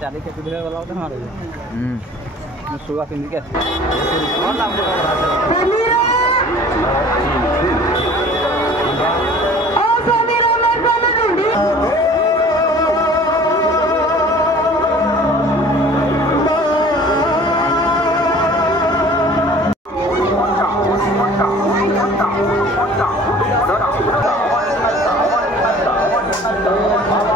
चाली के तुझे वाला होता हमारे मैं सुबह पिंड के और नाम को Hãy subscribe cho kênh Ghiền Mì Gõ để không bỏ lỡ